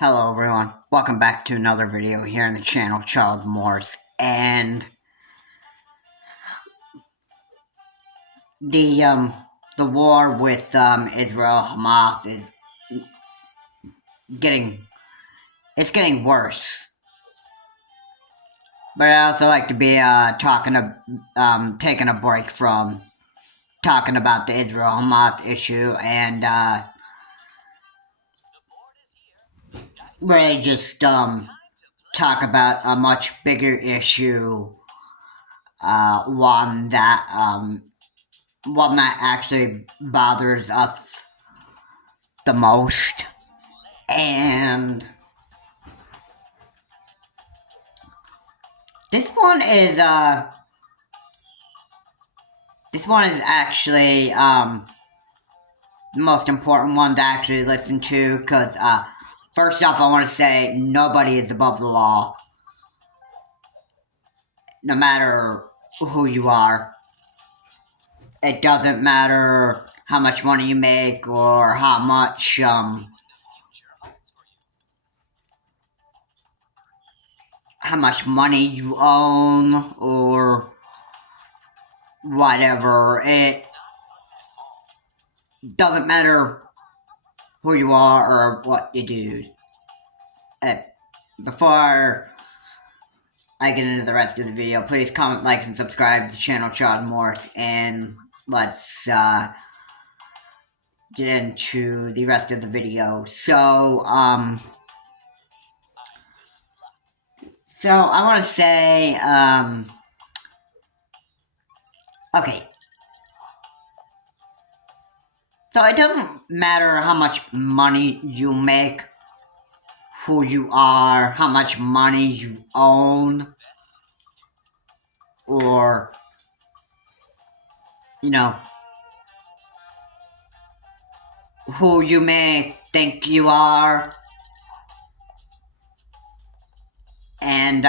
Hello everyone, welcome back to another video here on the channel, Charles Morse, and the war with Israel Hamas is getting worse. But I also like to be taking a break from talking about the Israel Hamas issue and really just talk about a much bigger issue, one that actually bothers us the most. And this one is actually the most important one to actually listen to, because first off, I want to say nobody is above the law, no matter who you are. It doesn't matter how much money you make or how much money you own or whatever. It doesn't matter who you are or what you do. Before I get into the rest of the video, please comment, like, and subscribe to the channel, Charles Morse, and let's get into the rest of the video. So I want to say, okay. So it doesn't matter how much money you make, who you are, how much money you own, or, who you may think you are. And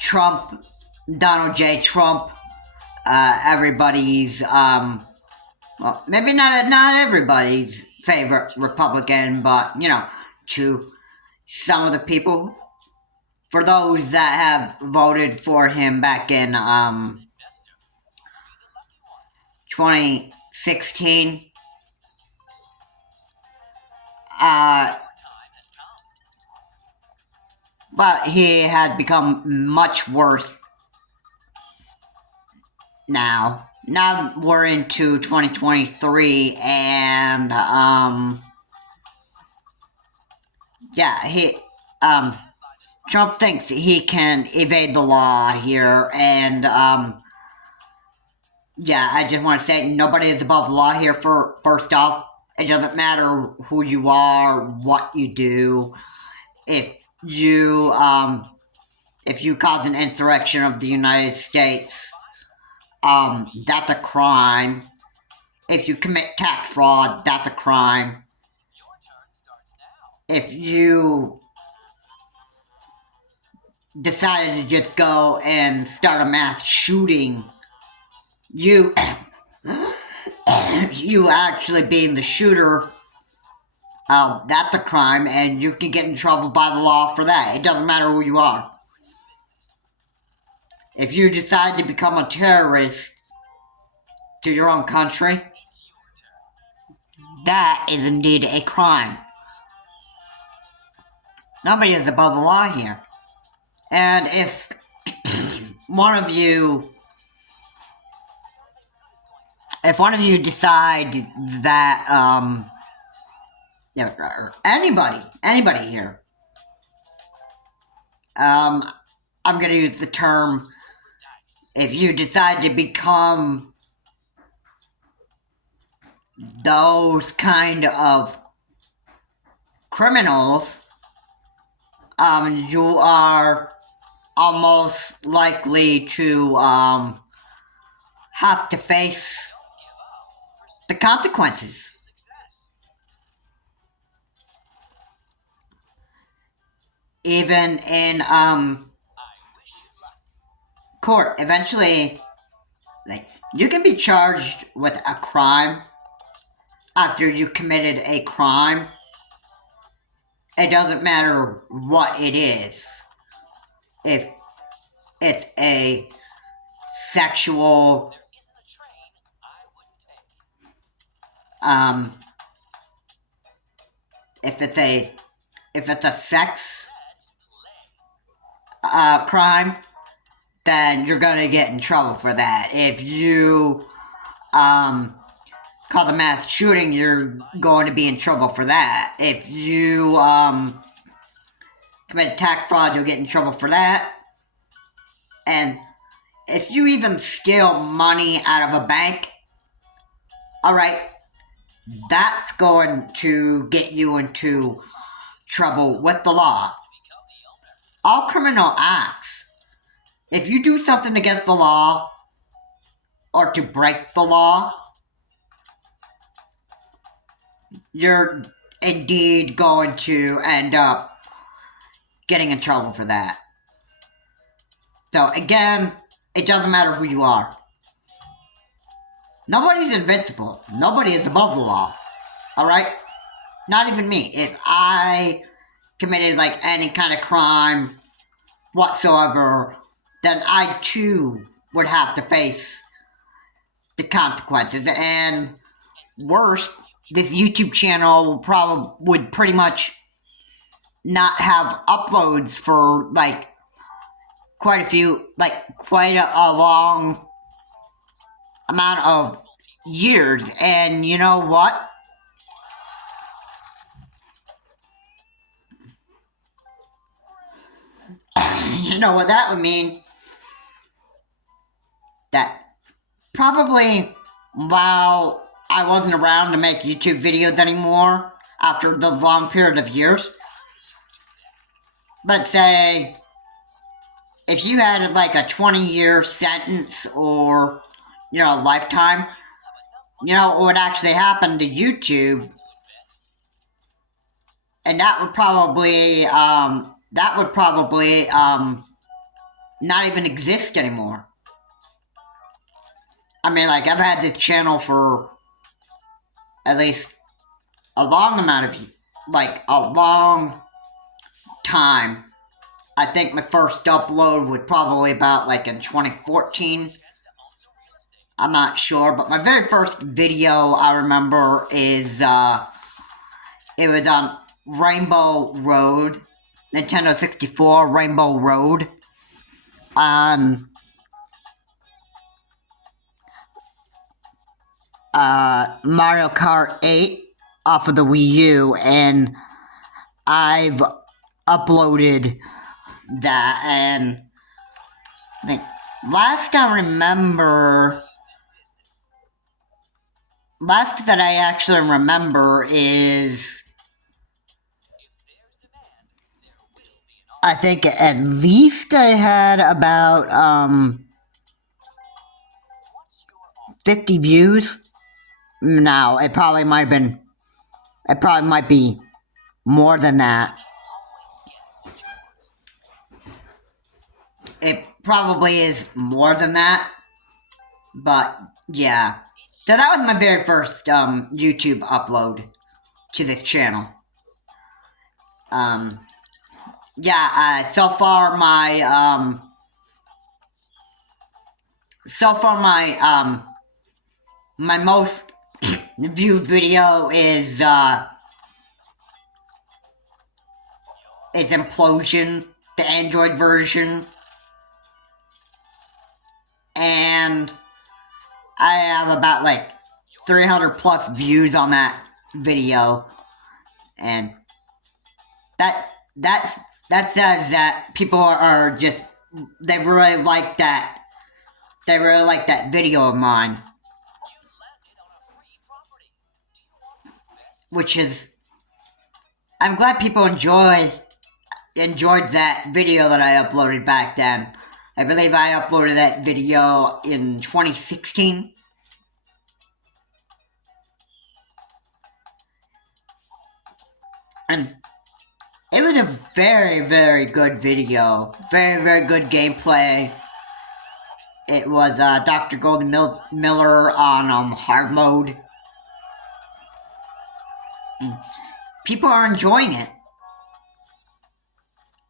Trump, Donald J. Trump, everybody's, well, maybe not everybody's favorite Republican, but, to some of the people, for those that have voted for him back in 2016, but he had become much worse now. Now we're into 2023, and Trump thinks he can evade the law here, and I just want to say nobody is above the law here. First off, it doesn't matter who you are, what you do. If you cause an insurrection of the United States, that's a crime. If you commit tax fraud, that's a crime. If you decided to just go and start a mass shooting, you actually being the shooter, that's a crime, and you can get in trouble by the law for that. It doesn't matter who you are. If you decide to become a terrorist to your own country, that is indeed a crime. Nobody is above the law here. And if one of you decide that, anybody here, I'm going to use the term, if you decide to become those kind of criminals, you are almost likely to have to face the consequences. Even in court, eventually, you can be charged with a crime after you committed a crime, it doesn't matter what it is. If it's a sexual, if it's a sex crime, then you're gonna get in trouble for that. If you cause a mass shooting, you're going to be in trouble for that. If you commit tax fraud, you'll get in trouble for that. And if you even steal money out of a bank, alright, that's going to get you into trouble with the law. All criminal acts, if you do something against the law, or to break the law, you're indeed going to end up getting in trouble for that. So again, it doesn't matter who you are. Nobody's invincible. Nobody is above the law. Alright? Not even me. If I committed like any kind of crime whatsoever, then I too would have to face the consequences. And worse, this YouTube channel would pretty much not have uploads for like quite a long amount of years. And you know what? You know what that would mean? That probably while I wasn't around to make YouTube videos anymore after the long period of years, let's say if you had like a 20-year sentence or, you know, a lifetime, you know what would actually happen to YouTube? And that would probably not even exist anymore. I mean, like, I've had this channel for at least a long amount of, like, a long time. I think my first upload was probably about, like, in 2014. I'm not sure, but my very first video I remember is, it was on Rainbow Road, Nintendo 64, Rainbow Road, on Mario Kart 8 off of the Wii U, and I've uploaded that, and I think last that I actually remember is, I think at least I had about 50 views. No, it probably might be more than that. It probably is more than that, but yeah. So that was my very first YouTube upload to this channel. So far my most viewed video is Implosion, the Android version, and I have about like 300 plus views on that video, and that says that people are just, they really like that video of mine, which is, I'm glad people enjoyed that video that I uploaded back then. I believe I uploaded that video in 2016. And it was a very, very good video. Very, very good gameplay. It was Dr. Golden Miller on hard mode. People are enjoying it.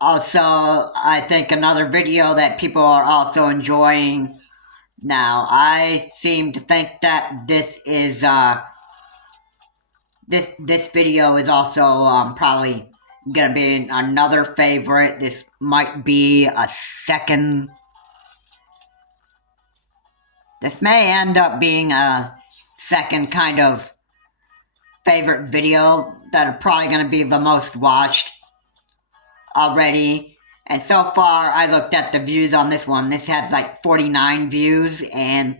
Also, I think another video that people are also enjoying now. I seem to think that this video is also probably gonna be another favorite. This might be a second. This may end up being a second kind of favorite video that are probably gonna be the most watched already. And so far, I looked at the views on this one. This has like 49 views, and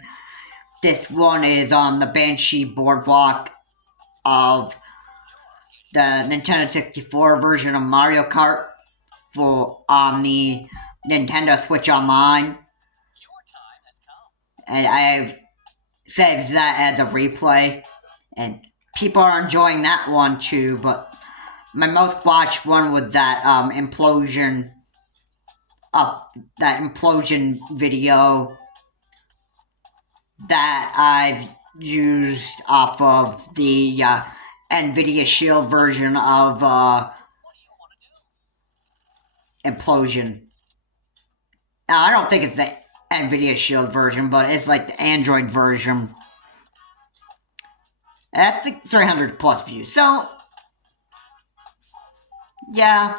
this one is on the Banshee Boardwalk of the Nintendo 64 version of Mario Kart on the Nintendo Switch Online. And I've saved that as a replay, and people are enjoying that one too, but my most watched one was that implosion video that I've used off of the NVIDIA Shield version of Implosion. Now, I don't think it's the NVIDIA Shield version, but it's like the Android version. That's like 300 plus views. So, yeah,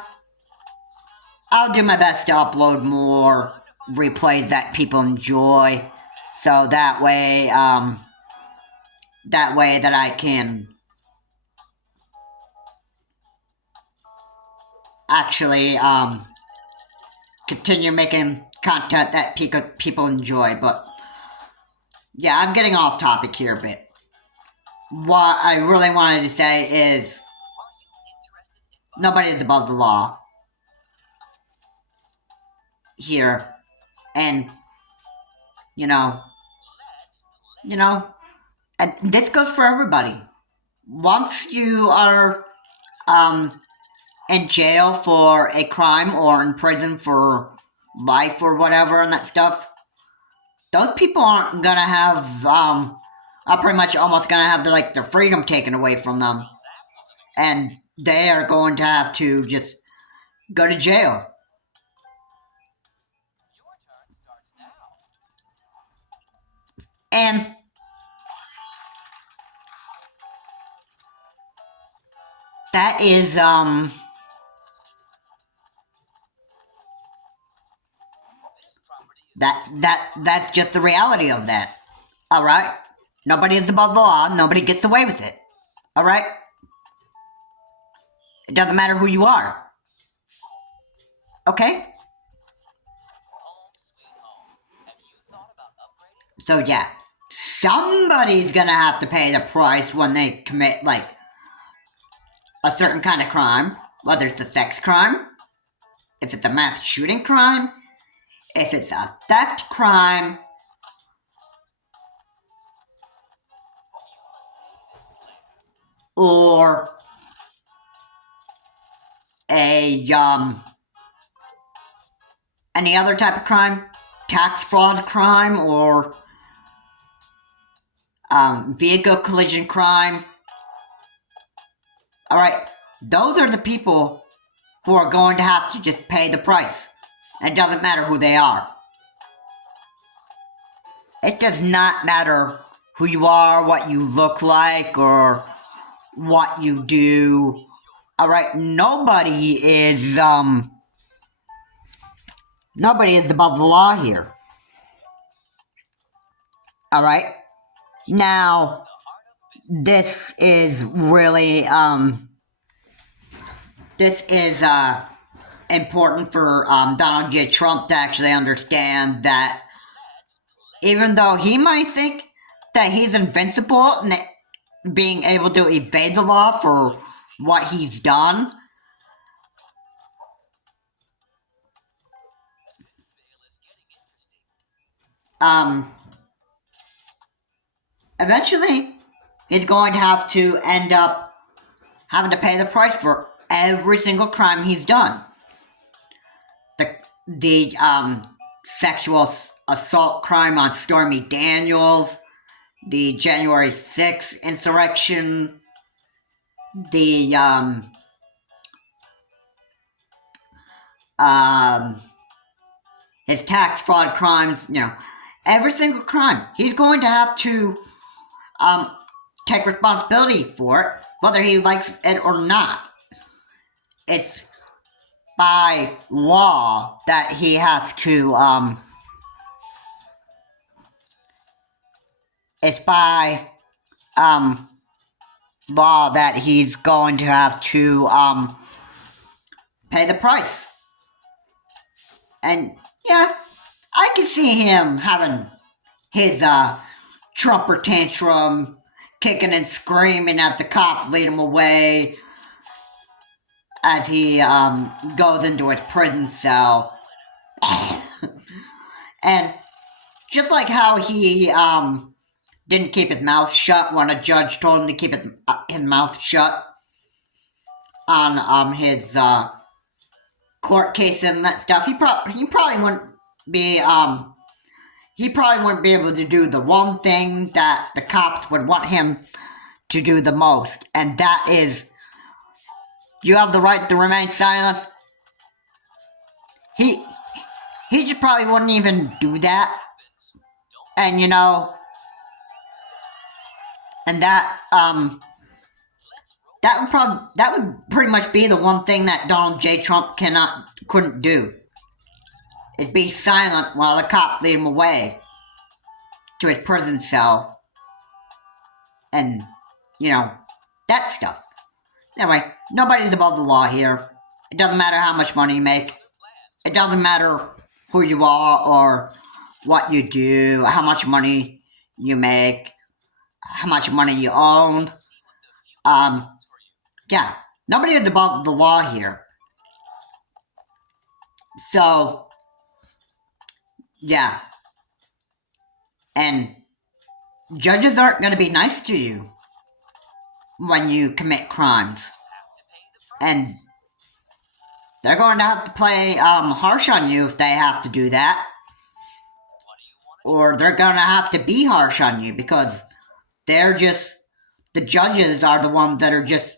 I'll do my best to upload more replays that people enjoy. So that way that I can actually continue making content that people enjoy. But yeah, I'm getting off topic here a bit. What I really wanted to say is nobody is above the law here, and you know, and this goes for everybody. Once you are in jail for a crime or in prison for life or whatever and that stuff, those people aren't gonna have are pretty much almost gonna have their freedom taken away from them, and they are going to have to just go to jail. And that is that's just the reality of that. All right, nobody is above the law. Nobody gets away with it. All right, it doesn't matter who you are. Okay. So yeah, somebody's gonna have to pay the price when they commit a certain kind of crime, whether it's a sex crime, if it's a mass shooting crime, if it's a theft crime, or any other type of crime, tax fraud crime, or vehicle collision crime. All right, those are the people who are going to have to just pay the price. It doesn't matter who they are. It does not matter who you are, what you look like, or what you do. All right, nobody is above the law here. All right. Now, this is really important for Donald J. Trump to actually understand that even though he might think that he's invincible and being able to evade the law for what he's done, eventually he's going to have to end up having to pay the price for every single crime he's done. The sexual assault crime on Stormy Daniels, the January 6th insurrection, the his tax fraud crimes, every single crime. He's going to have to take responsibility for it, whether he likes it or not. It's by law that he has to, it's by, law that he's going to have to, pay the price. And, yeah, I can see him having his, Trumper tantrum, kicking and screaming as the cops lead him away as he goes into his prison cell. And just like how he didn't keep his mouth shut when a judge told him to keep his mouth shut on his court cases and that stuff, he probably wouldn't be able to do the one thing that the cops would want him to do the most, and that is, you have the right to remain silent. He just probably wouldn't even do that. And and that would pretty much be the one thing that Donald J. Trump couldn't do. Is be silent while the cops lead him away to his prison cell. And, that stuff. Anyway, nobody's above the law here. It doesn't matter how much money you make. It doesn't matter who you are or what you do, how much money you make, how much money you own. Yeah, nobody is above the law here. So, yeah. And judges aren't going to be nice to you when you commit crimes. And they're going to have to play harsh on you if they have to do that. Or they're going to have to be harsh on you because the judges are the ones that are just,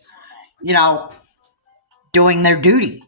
doing their duty.